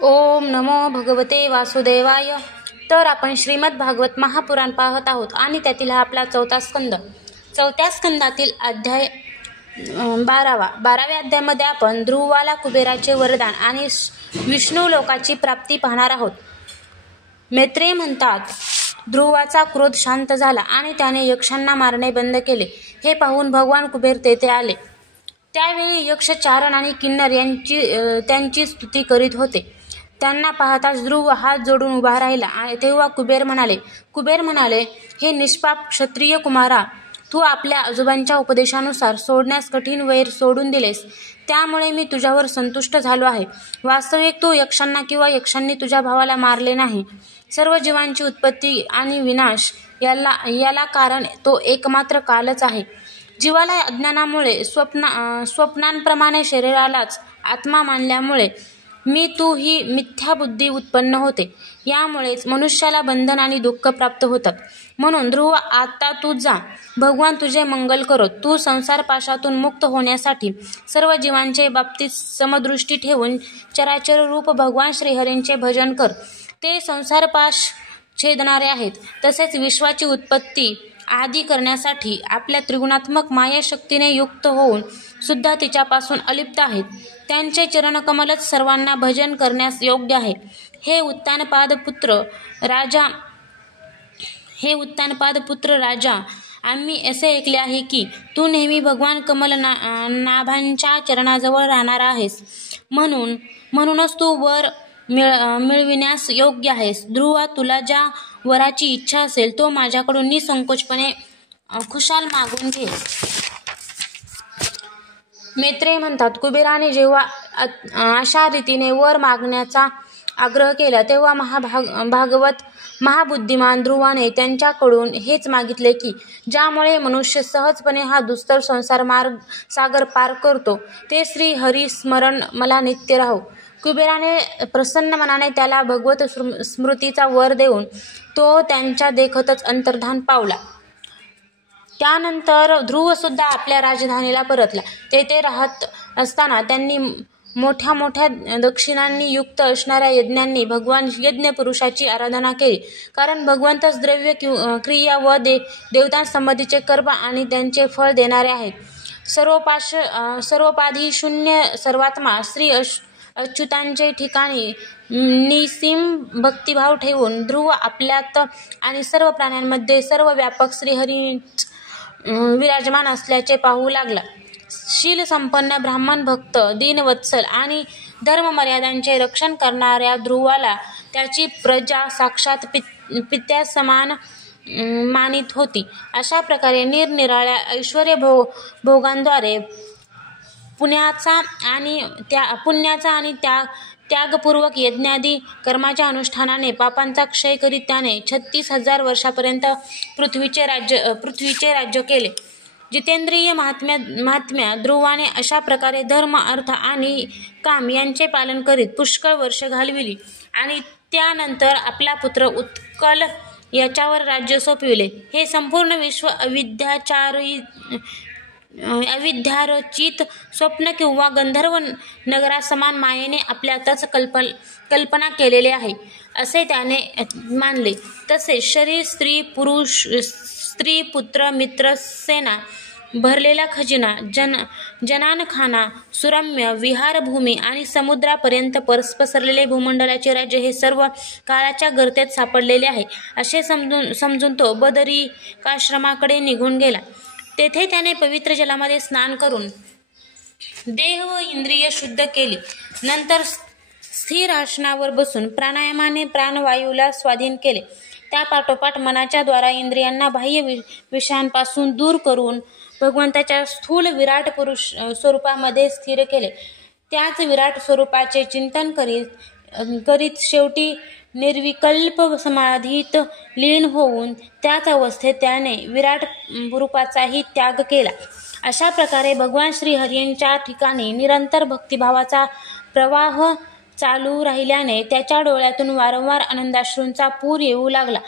ओम नमो भगवते वासुदेवाय. तर आपण श्रीमद भागवत महापुराण पाहत आहोत आणि त्यातील हा आपला चौथा स्कंद. चौथ्या स्कंदातील अध्याय 12व्या अध्यायामध्ये आपण ध्रुवाला कुबेराचे वरदान आणि विष्णू लोकाची प्राप्ती पाहणार आहोत. मैत्रेय म्हणतात, ध्रुवाचा क्रोध शांत झाला आणि त्याने यक्षांना मारणे बंद केले. हे पाहून भगवान कुबेर तेथे आले. त्यावेळी यक्ष चारण आणि किन्नर त्यांची स्तुती करीत होते. त्यांना पाहताच ध्रुव हात जोडून उभा राहिला आणि तेव्हा कुबेर म्हणाले, हे निष्पाप क्षत्रिय कुमारा, तू आपल्या आजोबांच्या उपदेशानुसार सोडण्यास कठीण वैर सोडून दिलेस, त्यामुळे मी तुझ्यावर संतुष्ट झालो आहे. वास्तविक तू यक्षांना किंवा यक्षांनी तुझ्या भावाला मारले नाही. सर्व जीवांची उत्पत्ती आणि विनाश याला कारण तो एकमात्र कालच आहे. जीवाला अज्ञानामुळे स्वप्नांप्रमाणे शरीरालाच आत्मा मानल्यामुळे मी तू ही मिथ्या बुद्धी उत्पन्न होते. यामुळेच मनुष्याला बंधन आणि दुःख प्राप्त होतात. म्हणून ध्रुव, आता तू जा, भगवान तुझे मंगल करोत. तू संसारपाशातून मुक्त होण्यासाठी सर्व जीवांचे बाबतीत समदृष्टी ठेवून चराचर रूप भगवान श्रीहरींचे भजन कर. ते संसारपाश छेदणारे आहेत. तसेच विश्वाची उत्पत्ती आदी करण्यासाठी आपल्या त्रिगुणात्मक मायाशक्तीने युक्त होऊन सुद्धा तिच्यापासून अलिप्त आहेत. त्यांचे चरणकमलच सर्वांना भजन करण्यास योग्य आहे. हे उत्तानपाद पुत्र राजा, आम्ही असे ऐकले आहे की तू नेहमी भगवान कमल नाभांच्या चरणाजवळ राहणार आहेस. म्हणूनच तू वर मिळविण्यास योग्य आहेस. ध्रुवा, तुला ज्या वराची इच्छा असेल तो माझ्याकडून निसंकोचपणे खुशाल मागून घे. मैत्रेय म्हणतात, कुबेराने जेव्हा अशा रीतीने वर मागण्याचा आग्रह केला तेव्हा महाबुद्धिमान ध्रुवाने त्यांच्याकडून हेच मागितले की ज्यामुळे मनुष्य सहजपणे हा दुस्तर सागर पार करतो, ते श्री हरी स्मरण मला नित्य राहो. कुबेराने प्रसन्न मनाने त्याला भगवत स्मृतीचा वर देऊन तो त्यांच्या देखतच अंतर्धान पावला. त्यानंतर ध्रुव सुद्धा आपल्या राजधानीला परतला. तेथे राहत असताना त्यांनी मोठ्या मोठ्या दक्षिणांनी युक्त असणाऱ्या यज्ञांनी भगवान यज्ञपुरुषाची आराधना केली. कारण भगवंतच द्रव्य क्रिया व देवतांसंबंधीचे कर्म आणि त्यांचे फळ देणारे आहेत. सर्वोपाधी शून्य सर्वात्मा श्री अच्युतांचे ठिकाणी निसीम भक्तिभाव ठेवून ध्रुव आपल्यात आणि सर्व प्राण्यांमध्ये सर्व व्यापक श्रीहरी विराजमान असल्याचे पाहू लागला. शील संपन्न, ब्राह्मण भक्त, दीनवत्सल आणि धर्ममर्यादांचे रक्षण करणाऱ्या ध्रुवाला त्याची प्रजा साक्षात पित्यासमान मानित होती. अशा प्रकारे निरनिराळ्या ऐश्वर्य भोगांद्वारे पुण्याचा आणि त्यागपूर्वक यज्ञादी कर्माच्या अनुष्ठानाने पापांचा क्षय करीत त्याने 36,000 वर्षापर्यंत पृथ्वीचे राज्य केले. जितेंद्रिय महात्म्या ध्रुवाने अशा प्रकारे धर्म, अर्थ आणि काम यांचे पालन करीत पुष्कळ वर्ष घालविली आणि त्यानंतर आपला पुत्र उत्कल याच्यावर राज्य सोपविले. हे संपूर्ण विश्व अविद्यारचित स्वप्न किंवा गंधर्व नगरासमान मायेने आपल्यातच कल्पना केलेले आहे असे त्याने मानले. तसेच शरीर, स्त्री, पुरुष, स्त्री, पुत्र, मित्र, सेना, भरलेला खजिना, जनानखाना, सुरम्य विहारभूमी आणि समुद्रापर्यंत पसरलेले भूमंडलाचे राज्य हे सर्व काळाच्या गर्तेत सापडलेले आहे असे समजून तो बदरिकाश्रमाकडे निघून गेला. तेथे त्याने पवित्र जलामध्ये स्नान करून देह व इंद्रिय शुद्ध केली. नंतर स्थिर आसनावर बसून प्राणायामाने प्राणवायूला स्वाधीन केले. त्या पाठोपाठ मनाच्या द्वारा इंद्रियांना बाह्य विषयांपासून दूर करून भगवंताच्या स्थूल विराट पुरुष स्वरूपामध्ये स्थिर केले. त्याच विराट स्वरूपाचे चिंतन करीत शेवटी निर्विकल्प समाधीत लीन होऊन त्याच अवस्थेत त्याने विराट रूपाचाही त्याग केला. अशा प्रकारे भगवान श्रीहरींच्या ठिकाणी निरंतर भक्तिभावाचा प्रवाह चालू राहिल्याने त्याच्या डोळ्यातून वारंवार आनंदाश्रूंचा पूर येऊ लागला.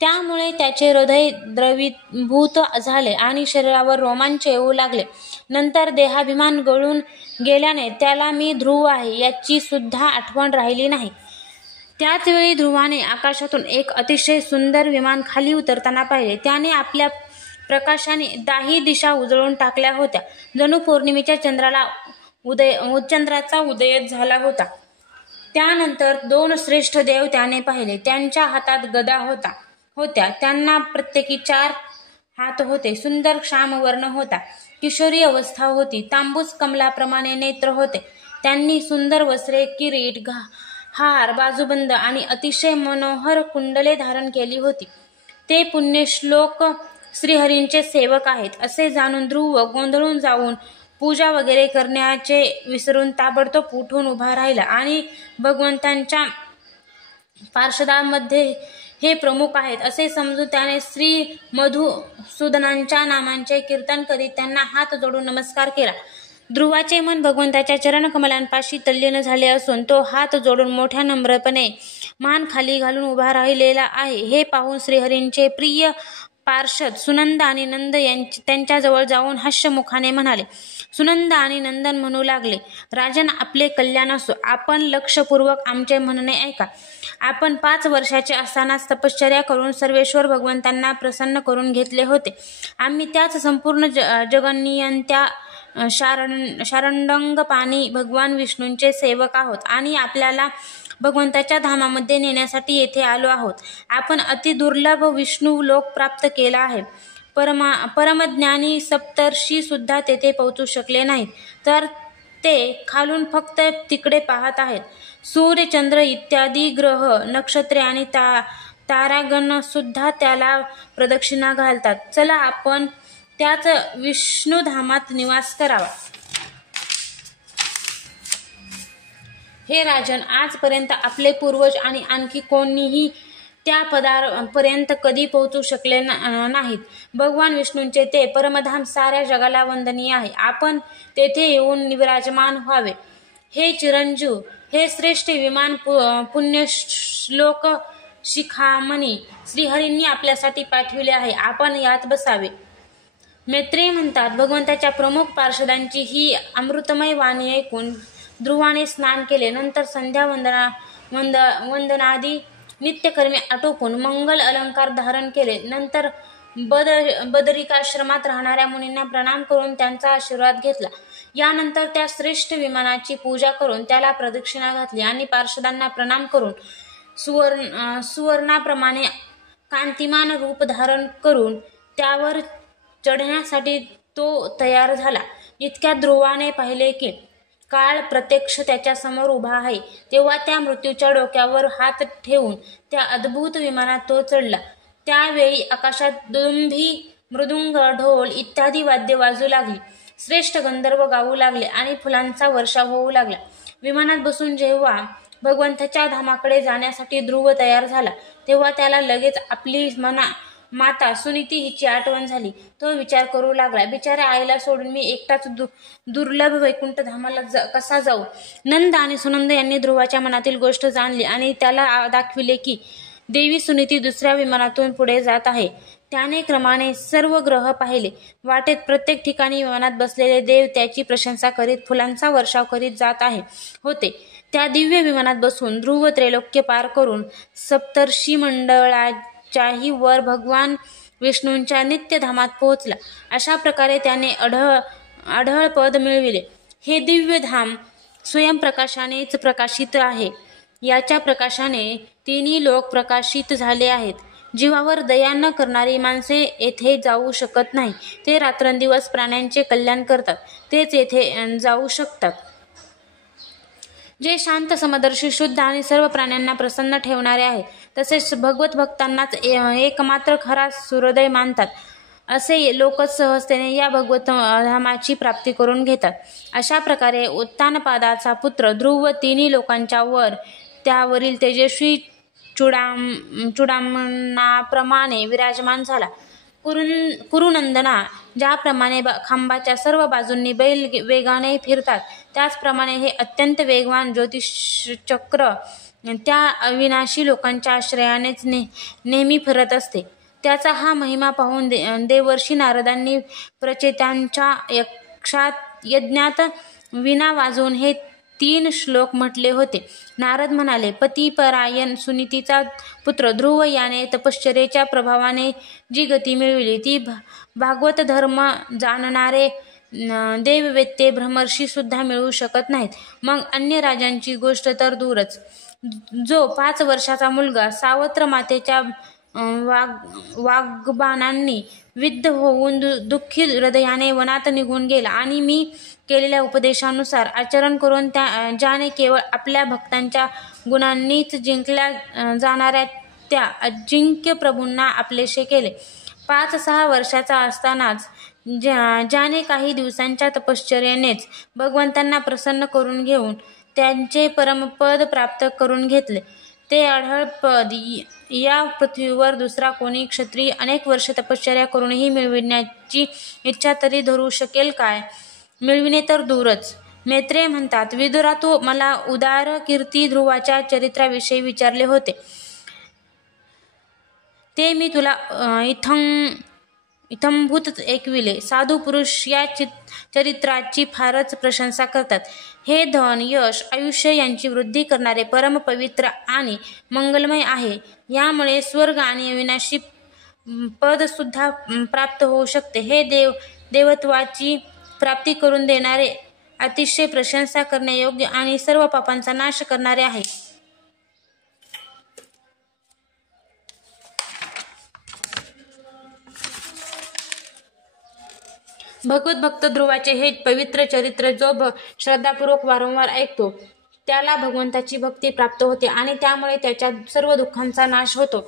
त्यामुळे त्याचे हृदय द्रवीभूत झाले आणि शरीरावर रोमांच येऊ लागले. नंतर देहाभिमान गळून गेल्याने त्याला मी ध्रुव आहे याची सुद्धा आठवण राहिली नाही. त्याच वेळी ध्रुवाने आकाशातून एक अतिशय सुंदर विमान खाली उतरताना पाहिले. त्याने आपल्या प्रकाशाने दाही दिशा उजळून टाकल्या होत्या. जणू पौर्णिमेच्या चंद्राचा उदय झाला होता. त्यानंतर 2 श्रेष्ठ देव त्याने पाहिले. त्यांच्या हातात गदा होत्या. त्यांना प्रत्येकी 4 हात होते. सुंदर श्यामवर्ण होता. किशोरी अवस्था होती. तांबूस कमलाप्रमाणे नेत्र होते. त्यांनी सुंदर वस्त्रे, किरीट, हार, बाजूबंद आणि अतिशय मनोहर कुंडले धारण केली होती. ते पुण्यश्लोक श्रीहरींचे सेवक आहेत असे जाणून ध्रुव गोंधळून जाऊन पूजा वगैरे करण्याचे विसरून ताबडतोब उठून उभा राहिला आणि भगवंतांच्या पार्षदांमध्ये हे प्रमुख आहेत असे समजून त्याने श्री मधुसूदनांच्या नामांचे कीर्तन करीत त्यांना हात जोडून नमस्कार केला. ध्रुवाचे मन भगवंताच्या चरणकमलांपाशी तल्लीन झाले असून तो हात जोडून मोठ्या नम्रपणे मान खाली घालून उभा राहिलेला आहे. हे पाहून श्रीहरींचे प्रिय पार्षद सुनंद आणि नंद त्यांच्याजवळ जाऊन हास्यमुखाने म्हणाले. सुनंद आणि नंदन म्हणू लागले, राजन, आपले कल्याण असो. आपण लक्षपूर्वक आमचे म्हणणे ऐका. आपण 5 वर्षाचे असतानाच तपश्चर्या करून सर्वेश्वर भगवंतांना प्रसन्न करून घेतले होते. आम्ही त्याच संपूर्ण जगन्नियंत्या शारंडंग पाणी भगवान विष्णूंचे सेवक आहोत आणि आपल्याला भगवंताच्या धामामध्ये नेण्यासाठी येथे आलो आहोत. आपण अतिदुर्लभ विष्णू लोक प्राप्त केला आहे. परमज्ञानी सप्तर्षी सुद्धा तेथे पोहोचू शकले नाहीत, तर ते खालून फक्त तिकडे पाहत आहेत. सूर्य, चंद्र इत्यादी ग्रह, नक्षत्रे आणि तारागण सुद्धा त्याला प्रदक्षिणा घालतात. चला, आपण त्याच विष्णुधामात निवास करावा. हे राजन, आजपर्यंत आपले पूर्वज आणि आणखी कोणीही त्या पदापर्यंत कधी पोहोचू शकले नाहीत. भगवान विष्णूंचे ते परमधाम साऱ्या जगाला वंदनीय आहे. आपण तेथे येऊन विराजमान व्हावे. हे चिरंजीव, हे श्रेष्ठ विमान पुण्यश्लोक शिखामणी श्रीहरींनी आपल्यासाठी पाठविले आहे. आपण यात बसावे. मैत्रेय म्हणतात, भगवंताच्या प्रमुख पार्षदांची ही अमृतमय वाणी ऐकून ध्रुवाने स्नान केले. नंतर संध्या वंदनादी नित्यकर्मे आटोपून मंगल अलंकार धारण केले. नंतर बदरिकाश्रमात राहणाऱ्या मुनींना प्रणाम करून त्यांचा आशीर्वाद घेतला. यानंतर त्या श्रेष्ठ विमानाची पूजा करून त्याला प्रदक्षिणा घातली आणि पार्षदांना प्रणाम करून सुवर्णाप्रमाणे कांतिमान रूप धारण करून त्यावर चढण्यासाठी तो तयार झाला. इतक्या ध्रुवाने पाहिले की काळ प्रत्यक्ष त्याच्या समोर उभा आहे. तेव्हा त्या मृत्यूच्या डोक्यावर हात ठेवून त्या अद्भुत विमानात तो चढला. त्यावेळी आकाशात दुंभी, मृदुंग, ढोल इत्यादी वाद्य वाजू लागली. श्रेष्ठ गंधर्व गाऊ लागले आणि फुलांचा वर्षाव होऊ लागला. विमानात बसून जेव्हा भगवंताच्या धामाकडे जाण्यासाठी ध्रुव तयार झाला, तेव्हा त्याला लगेच आपली माता सुनीती हिची आठवण झाली. तो विचार करू लागला, बिचाऱ्या आईला सोडून मी एकटाच दुर्लभ वैकुंठ धामाला कसा जाऊ. नंद आणि सुनंद यांनी ध्रुवाच्या मनातील गोष्ट जाणली आणि त्याला दाखविले की देवी सुनीती दुसऱ्या विमानातून पुढे जात आहे. त्याने क्रमाने सर्व ग्रह पाहिले. वाटेत प्रत्येक ठिकाणी विमानात बसलेले देव त्याची प्रशंसा करीत फुलांचा वर्षाव करीत जात होते. त्या दिव्य विमानात बसून ध्रुव त्रैलोक्य पार करून सप्तर्षी मंडळाच्याही वर भगवान विष्णूंच्या नित्यधामात पोहोचला. अशा प्रकारे त्याने अढळ पद मिळविले. हे दिव्य धाम स्वयंप्रकाशानेच प्रकाशित आहे. याच्या प्रकाशाने तिन्ही लोक प्रकाशित झाले आहेत. जीवावर दया न करणारी माणसे येथे जाऊ शकत नाही. ते रात्रंदिवस प्राण्यांचे कल्याण करतात, तेच येथे जाऊ शकतात. जे शांत, समदर्शी, शुद्ध आणि सर्व प्राण्यांना प्रसन्न ठेवणारे आहेत, तसेच भगवत भक्तांनाच एकमात्र खरा सूर्योदय मानतात, असे लोकच सहजतेने या भगवत धामाची प्राप्ती करून घेतात. अशा प्रकारे उत्तानपादाचा पुत्र ध्रुव तिन्ही लोकांच्या वर त्यावरील तेजस्वी चूडामणाप्रमाणे विराजमान झाला. कुरुनंदना, ज्याप्रमाणे खांबाच्या सर्व बाजूंनी बैल वेगाने फिरतात, त्याचप्रमाणे हे अत्यंत वेगवान ज्योतिषचक्र त्या अविनाशी लोकांच्या आश्रयानेच नेहमी फिरत असते. त्याचा हा महिमा पाहून देवर्षी नारदांनी प्रचेतांच्या यक्षात यज्ञात वीणा वाजवून हे 3 श्लोक म्हटले होते. नारद म्हणाले, पतिपरायण सुनीतीचा पुत्र ध्रुव याने तपश्चर्येच्या प्रभावाने जी गती मिळविली ती भागवत धर्म जाणणारे देववेत्ते ब्रह्मर्षी सुद्धा मिळवू शकत नाहीत. मग अन्य राजांची गोष्ट तर दूरच. जो 5 वर्षाचा मुलगा सावत्र मातेच्या वाग्बाणांनी विद्ध होऊन दुःखी हृदयाने वनात निघून गेला आणि मी केलेल्या उपदेशानुसार आचरण करून ज्याने केवळ आपल्या भक्तांच्या गुणांनीच जिंकल्या जाणाऱ्या त्या अजिंक्य प्रभूंना आपलेसे केले. 5-6 वर्षाचा असतानाच ज्याने काही दिवसांच्या तपश्चर्येनेच भगवंतांना प्रसन्न करून घेऊन त्यांचे परमपद प्राप्त करून घेतले, ते अढळ पद या पृथ्वीवर दुसरा कोणी क्षत्रिय अनेक वर्ष तपश्चर्या करूनही मिळविण्याची इच्छा तरी धरू शकेल काय? मिळविणे तर दूरच. मैत्रेय म्हणतात, विदुरा, तू मला उदार कीर्ती ध्रुवाच्या चरित्राविषयी विचारले होते. ते मी तुला इत्थंभूत ऐकविले. साधू पुरुष या चरित्राची फारच प्रशंसा करतात. हे धन, यश, आयुष्य यांची वृद्धी करणारे परम पवित्र आणि मंगलमय आहे. यामुळे स्वर्ग आणि अविनाशी पद सुद्धा प्राप्त होऊ शकते. हे देवत्वाची प्राप्ती करून देणारे, अतिशय प्रशंसा करण्यायोग्य आणि सर्व पापांचा नाश करणारे आहे. भगवत भक्त ध्रुवाचे हे पवित्र चरित्र जो श्रद्धापूर्वक वारंवार ऐकतो त्याला भगवंताची भक्ती प्राप्त होते आणि त्यामुळे त्याच्या सर्व दुःखांचा नाश होतो.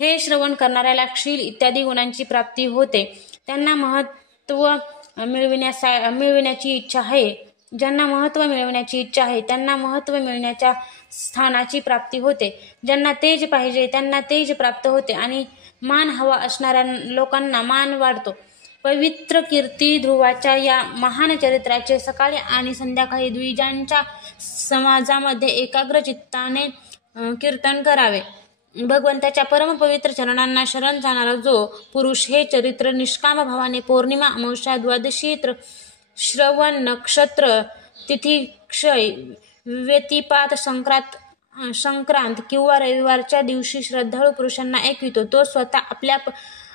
हे श्रवण करणाऱ्याला शील इत्यादी गुणांची प्राप्ती होते. त्यांना महत्त्व मिळविण्याची इच्छा आहे. ज्यांना महत्त्व मिळविण्याची इच्छा आहे त्यांना महत्त्व मिळण्याच्या स्थानाची प्राप्ती होते. ज्यांना तेज पाहिजे त्यांना तेज प्राप्त होते आणि मान हवा असणाऱ्या लोकांना मान वाढतो. पवित्र कीर्ती ध्रुवाच्या या महान चरित्राचे सकाळी आणि संध्याकाळी द्विजांच्या समाजामध्ये एकाग्र चित्ताने कीर्तन करावे. भगवंताच्या परमपवित्र चरणांना शरण जाणारा जो पुरुष हे चरित्र निष्काम भावाने पौर्णिमा, अमावस्या, द्वादशी, श्रवण नक्षत्र, तिथी, क्षय, व्यतिपात, संक्रांत किंवा रविवारच्या दिवशी श्रद्धाळू पुरुषांना ऐकवितो, तो स्वतः आपल्या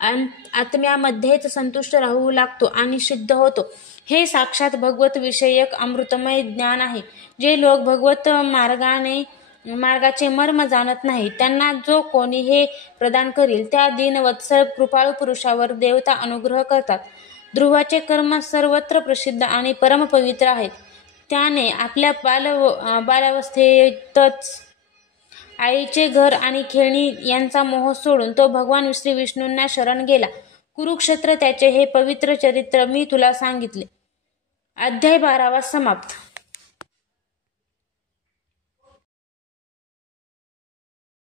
आत्म्यामध्येच संतुष्ट राहू लागतो आणि सिद्ध होतो. हे साक्षात भगवत विषयक अमृतमय ज्ञान आहे. जे लोक भगवत मार्गाचे मर्म जाणत नाही त्यांना जो कोणी हे प्रदान करील त्या दीनवत्सल कृपाळू पुरुषावर देवता अनुग्रह करतात. ध्रुवाचे कर्म सर्वत्र प्रसिद्ध आणि परमपवित्र आहेत. त्याने आपल्या बाल्यावस्थेतच आईचे घर आणि खेळणी यांचा मोह सोडून तो भगवान श्री विष्णूंना शरण गेला. कुरुक्षेत्र त्याचे हे पवित्र चरित्र मी तुला सांगितले. अध्याय 12 समाप्त.